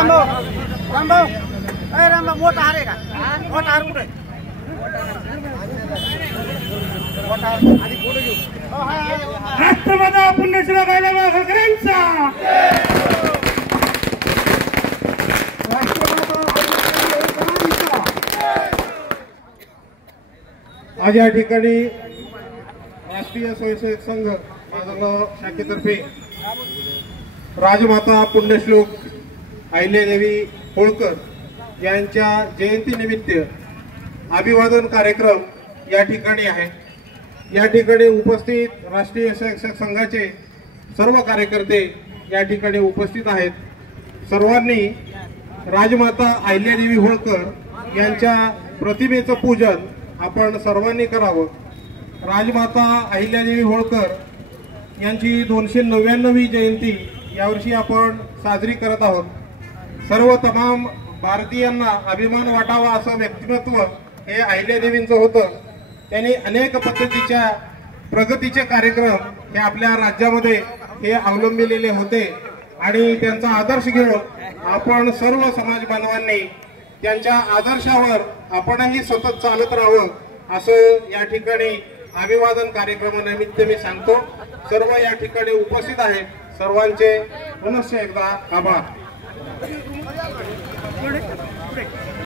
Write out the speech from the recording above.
रामभाऊ मोठा हार आहे का? मोठा हार कुठे? राष्ट्रमाता पुण्यश्लोक अहिल्याबाई होळकरांचा आज या ठिकाणी राष्ट्रीय स्वयंसेवक संघ माजलगाव शाखेतर्फे राजमाता पुण्यश्लोक अहिल्यादेवी होळकर यांच्या जयंतीनिमित्त अभिवादन कार्यक्रम या ठिकाणी आहे। या ठिकाणी उपस्थित राष्ट्रीय स्वयंसेवक संघाचे सर्व कार्यकर्ते या ठिकाणी उपस्थित आहेत। सर्वांनी राजमाता अहिल्यादेवी होळकर यांच्या प्रतिमेचं पूजन आपण सर्वांनी करावं। राजमाता अहिल्यादेवी होळकर यांची 299वी जयंती यावर्षी आपण साजरी करत आहोत। सर्व तमाम भारतीयांना अभिमान वाटावा असं व्यक्तिमत्व हे अहिल्यादेवींचं होतं। त्यांनी अनेक पद्धतीच्या प्रगतीचे कार्यक्रम हे आपल्या राज्यामध्ये हे अवलंबिलेले होते आणि त्यांचा आदर्श घेऊन आपण सर्व समाज बांधवांनी त्यांच्या आदर्शावर आपणही सतत चालत राहावं असं या ठिकाणी अभिवादन कार्यक्रमानिमित्त मी सांगतो। सर्व या ठिकाणी उपस्थित आहेत, सर्वांचे पुनश्च एकदा आभार।